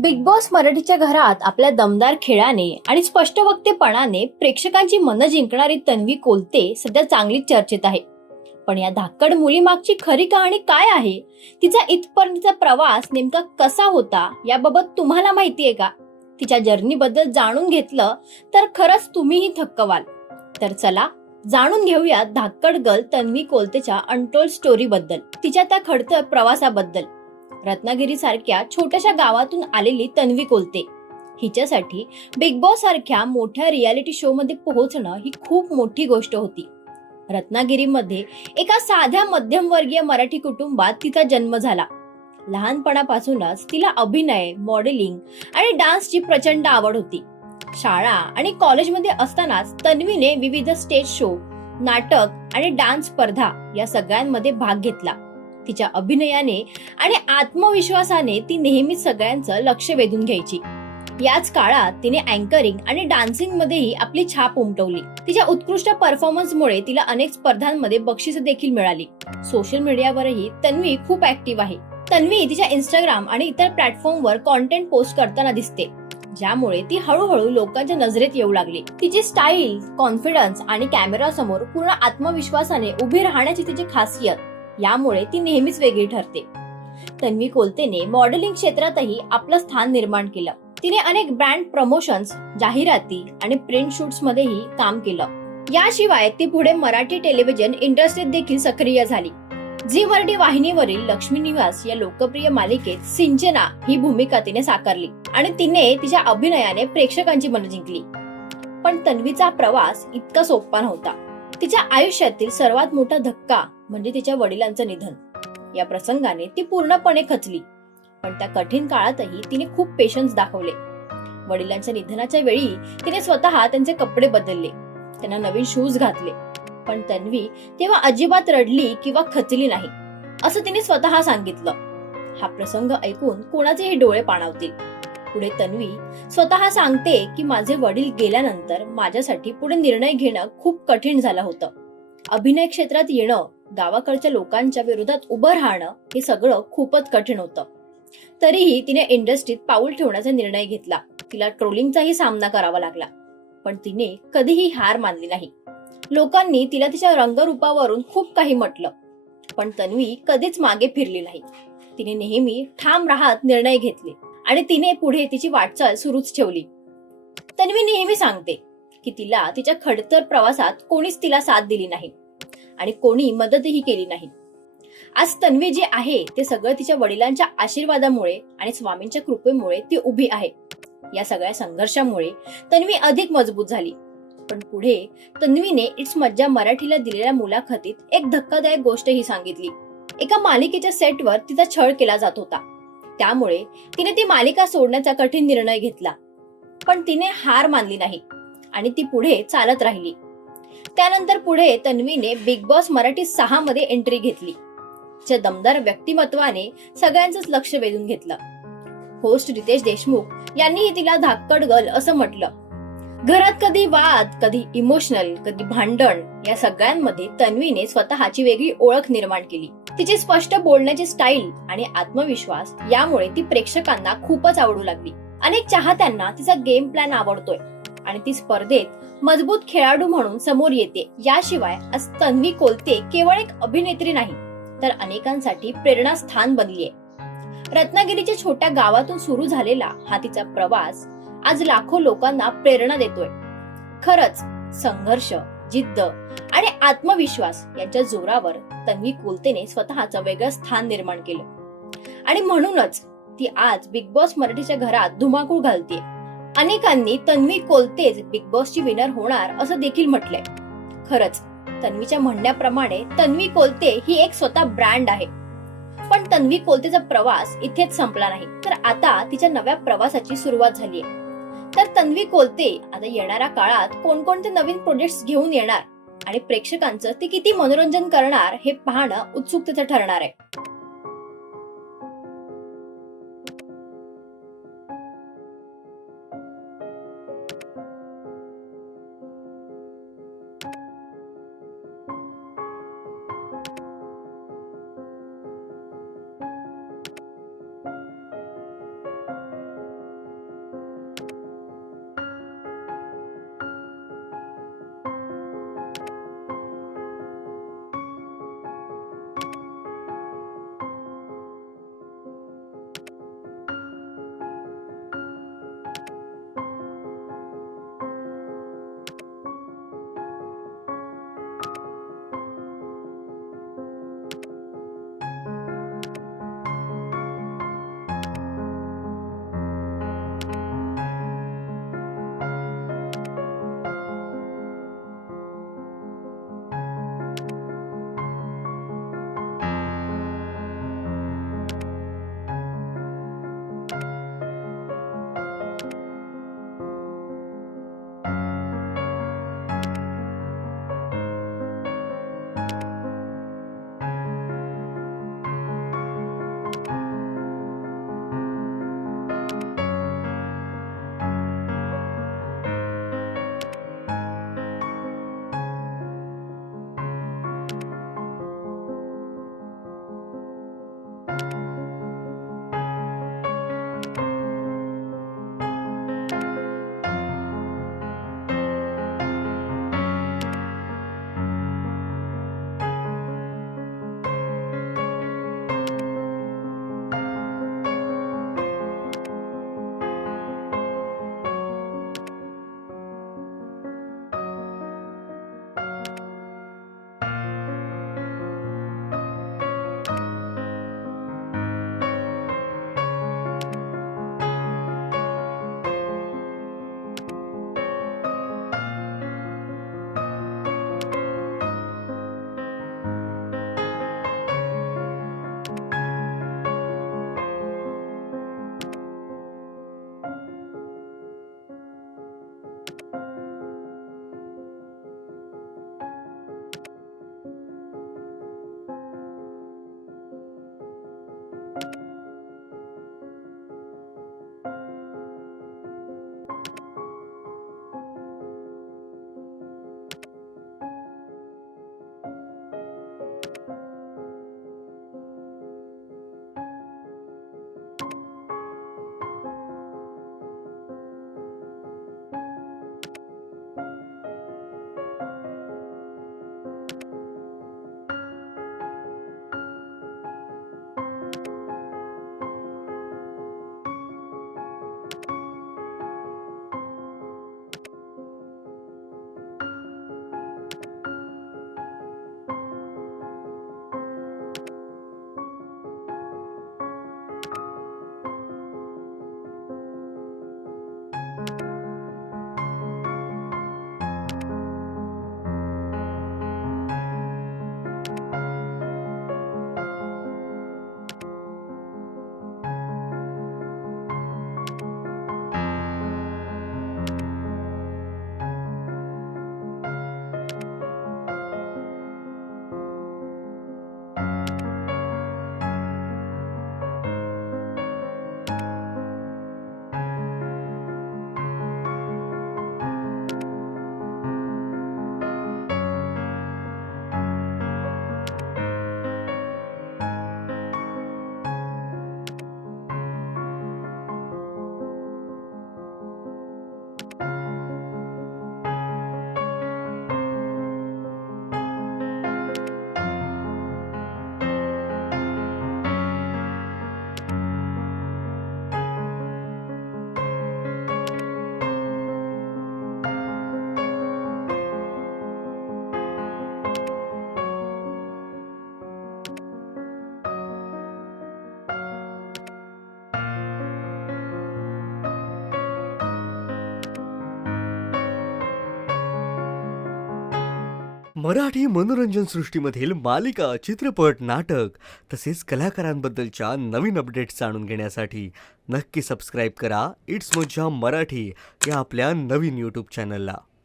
Big boss मराठीच्या घरात आपल्या दमदार खेळाने आणि स्पष्ट वक्तेपणाने प्रेक्षकांची मनं जिंकणारी तन्वी कोलते सध्या चांगलीच चर्चेत आहे. पण या धाकड मुलीमागची खरी कहाणी काय आहे, तिचा इथपर्यंतचा प्रवास नेमका कसा होता, याबाबत तुम्हाला माहिती आहे का? तिच्या जर्नी बद्दल जाणून घेतलं तर खरंच तुम्हीही थक्क व्हाल. तर चला जाणून घेऊया धाकड गर्ल तन्वी कोलतेच्या अनटोल्ड स्टोरी बद्दल, तिच्या त्या खडतर प्रवासाबद्दल. रत्नागिरी सारख्या छोट्याशा गावातून आलेली तन्वी कोलते हिच्यासाठी बिग बॉस सारख्या मोठ्या रियालिटी शो मध्ये पोहोचणं ही खूप मोठी गोष्ट होती. रत्नागिरीमध्ये एका साध्या मध्यमवर्गीय मराठी कुटुंबात तिचा जन्म झाला. लहानपणापासूनच तिला अभिनय, मॉडेलिंग आणि डान्सची प्रचंड आवड होती. शाळा आणि कॉलेजमध्ये असतानाच तन्वीने विविध स्टेज शो, नाटक आणि डान्स स्पर्धा या सगळ्यांमध्ये भाग घेतला. तिच्या अभिनयाने आणि आत्मविश्वासाने ती नेहमीच सगळ्यांचं लक्ष वेधून घ्यायची. याच काळात तिने अँकरिंग आणि डान्सिंग मध्येही आपली छाप उमटवली. तिच्या उत्कृष्ट परफॉर्मन्समुळे तिला अनेक स्पर्धांमध्ये बक्षिसे देखील मिळाली. सोशल मीडियावरही तन्वी खूप ऍक्टिव्ह आहे. तन्वी तिच्या इंस्टाग्राम आणि इतर प्लॅटफॉर्मवर कॉन्टेंट पोस्ट करताना दिसते, ज्यामुळे ती हळूहळू लोकांच्या नजरेत येऊ लागली. तिची स्टाईल, कॉन्फिडन्स आणि कॅमेरा समोर पूर्ण आत्मविश्वासाने उभी राहण्याची तिची खासियत, यामुळे ती नेहमीच वेगळी ठरते. तन्वी कोलतेने मॉडेलिंग क्षेत्रातही आपलं स्थान निर्माण केलं. तिने अनेक ब्रँड प्रमोशन्स, जाहिराती आणि प्रिंट शूट्स मध्येही काम केलं. याशिवाय ती पुढे मराठी टेलिव्हिजन इंडस्ट्रीत देखील सक्रिय झाली. झी मराठी वाहिनीवरील लक्ष्मी निवास या लोकप्रिय मालिकेत सिंचना ही भूमिका तिने साकारली आणि तिने तिच्या अभिनयाने प्रेक्षकांची मनं जिंकली. पण तन्वीचा प्रवास इतका सोपा नव्हता. तिच्या आयुष्यातील सर्वात मोठा धक्का म्हणजे तिच्या वडिलांचं निधन. या प्रसंगाने ती पूर्णपणे खचली, पण त्या कठीण काळातही तिने खूप पेशन्स दाखवले. वडिलांच्या निधनाच्या वेळी तिने स्वतः त्यांचे कपडे बदलले, त्यांना नवीन शूज घातले. पण तन्वी तेव्हा अजिबात रडली किंवा खचली नाही, असं तिने स्वतः सांगितलं. हा प्रसंग ऐकून कोणाचेही डोळे पाणावतील. पुढे तन्वी स्वतः सांगते की माझे वडील गेल्यानंतर माझ्यासाठी पुढे निर्णय घेणं खूप कठीण झालं होतं. अभिनय क्षेत्रात येणं, गावाकडच्या लोकांच्या विरोधात उभं राहणं हे सगळं खूपच कठीण होतं. तरीही तिने इंडस्ट्रीत पाऊल ठेवण्याचा निर्णय घेतला. तिला ट्रोलिंगचाही सामना करावा लागला, पण तिने कधीही हार मानली नाही. लोकांनी तिला तिच्या रंगरूपावरून खूप काही म्हटलं, पण तन्वी कधीच मागे फिरली नाही. तिने नेहमी ठाम राहत निर्णय घेतले आणि तिने पुढे तिची वाटचाल सुरूच ठेवली. तन्वी नेहमी सांगते की तिला तिच्या खडतर प्रवासात कोणीच तिला साथ दिली नाही आणि कोणी मदतही केली नाही. आज तन्वी जे आहे ते सगळं तिच्या वडिलांच्या आशीर्वादामुळे आणि स्वामींच्या कृपेमुळे ती उभी आहे. या सगळ्या संघर्षामुळे तन्वी अधिक मजबूत झाली. पण पुढे तन्वीने इट्स मज्जा मराठीला दिलेल्या मुलाखतीत एक धक्कादायक गोष्टही सांगितली. एका मालिकेच्या सेटवर तिचा छळ केला जात होता, त्यामुळे तिने ती मालिका सोडण्याचा कठीण निर्णय घेतला. पण तिने हार मानली नाही आणि ती पुढे चालत राहिली. त्यानंतर पुढे तन्वीने बिग बॉस मराठी 6 मध्ये एंट्री घेतली. तिच्या दमदार व्यक्तिमत्वाने सगळ्यांचंच लक्ष वेधून घेतलं. होस्ट रितेश देशमुख यांनीही तिला धाकड गर्ल असं म्हटलं. घरात कधी वाद, कधी इमोशनल, कधी भांडण, या सगळ्यांमध्ये तन्वीने स्वतःची वेगळी ओळख निर्माण केली. तिची स्पष्ट बोलण्याची स्टाईल आणि आत्मविश्वास यामुळे ती प्रेक्षकांना खूपच आवडू लागली. अनेक चाहत्यांना तिचा गेम प्लॅन आवडतोय आणि ती स्पर्धेत मजबूत खेळाडू म्हणून समोर येते. याशिवाय आज तन्वी कोलते केवळ एक अभिनेत्री नाही, तर अनेकांसाठी प्रेरणास्थान बनलीये. रत्नागिरीच्या छोट्या गावातून सुरू झालेला हा तिचा प्रवास आज लाखो लोकांना प्रेरणा देतोय. खरंच संघर्ष, जिद्द आणि आत्मविश्वास यांच्या जोरावर तन्वी कोलतेने स्वतःचं वेगळं स्थान निर्माण केलं आणि म्हणूनच ती आज बिग बॉस मराठीच्या घरात धुमाकूळ घालते. अनेकांनी तन्वी कोलतेच बिग बॉसची विनर होणार असं देखील म्हटलंय. खरंच तन्वीच्या म्हणण्याप्रमाणे तन्वी कोलते ही एक स्वतः ब्रँड आहे. पण तन्वी कोलतेचा प्रवास इथेच संपला नाही, तर आता तिच्या नव्या प्रवासाची सुरुवात झालीय. तर तन्वी कोलते आता येणाऱ्या काळात कोणकोणते नवीन प्रोजेक्ट्स घेऊन येणार आणि प्रेक्षकांचं ती किती मनोरंजन करणार हे पाहणं उत्सुकतेचं ठरणार आहे. मराठी मनोरंजन सृष्टीमधील मालिका, चित्रपट, नाटक तसेच कलाकारांबद्दलच्या नवीन अपडेट्स जाणून घेण्यासाठी नक्की सबस्क्राईब करा इट्स मज्जा मराठी या आपल्या नवीन यूट्यूब चॅनलला.